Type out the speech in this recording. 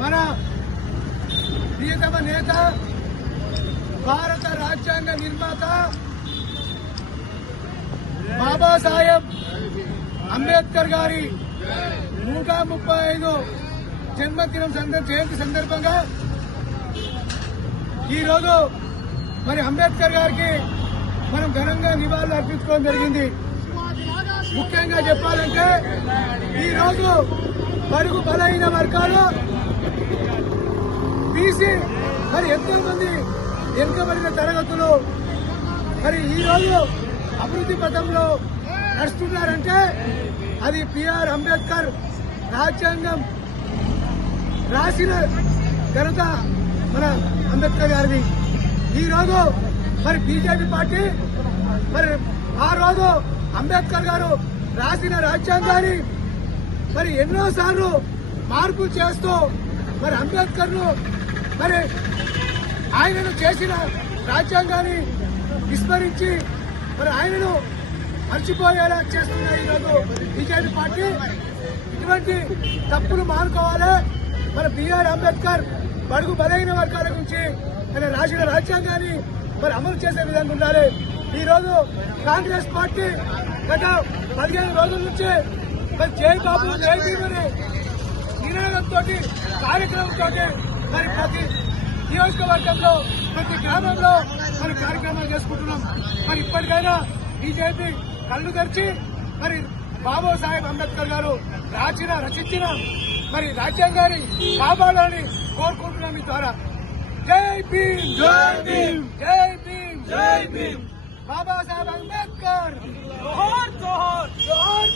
మన ప్రియతమ నేత భారత రాజ్యాంగ నిర్మాత బాబాసాహెబ్ అంబేద్కర్ గారి నూట ముప్పై ఐదు జన్మదినం సందర్భ జయంతి సందర్భంగా ఈరోజు మరి అంబేద్కర్ గారికి మనం ఘనంగా నివాళులు అర్పించుకోవడం జరిగింది. ముఖ్యంగా చెప్పాలంటే ఈ రోజు బడుగు బలైన వర్గాలు బీసీ మరి ఎంతో మంది వెనుకబడిన తరగతులు మరి ఈ రోజు అభివృద్ధి పథంలో నడుస్తున్నారంటే అది పిఆర్ అంబేద్కర్ రాజ్యాంగం రాసిన ఘనత మన అంబేద్కర్ గారిది. ఈ రోజు మరి బీజేపీ పార్టీ మరి ఆ రోజు అంబేద్కర్ గారు రాసిన రాజ్యాంగాన్ని మరి ఎన్నోసార్లు మార్పులు చేస్తూ మరి అంబేద్కర్ను మరి ఆయనను చేసిన రాజ్యాంగాన్ని విస్మరించి మరి ఆయనను మర్చిపోయేలా చేస్తున్న ఈరోజు బీజేపీ పార్టీ ఇటువంటి తప్పులు మానుకోవాలి. మన బిఆర్ అంబేద్కర్ బడుగు బలైన వర్గాల గురించి ఆయన రాసిన రాజ్యాంగాన్ని మరి అమలు చేసే విధంగా ఉండాలి. ఈ రోజు కాంగ్రెస్ పార్టీ గత పదిహేను రోజుల నుంచి మరి జై బాబు జై భీమని నినాదంతో కార్యక్రమంతో మరి ప్రతి నియోజకవర్గంలో ప్రతి గ్రామంలో మరి కార్యక్రమాలు చేసుకుంటున్నాం. మరి ఇప్పటికైనా బీజేపీ కళ్ళు తెరిచి మరి బాబాసాహెబ్ అంబేద్కర్ గారు రాసిన రచించిన మరి రాజ్యాంగాన్ని కాపాడాలని కోరుకుంటున్నాం ఈ ద్వారా. జై భీమ్! జై భీమ్! జై భీమ్! జై భీమ్! బాబాసాహెబ్ అంబేద్కర్! జోహార్ జోహార్! జోహార్!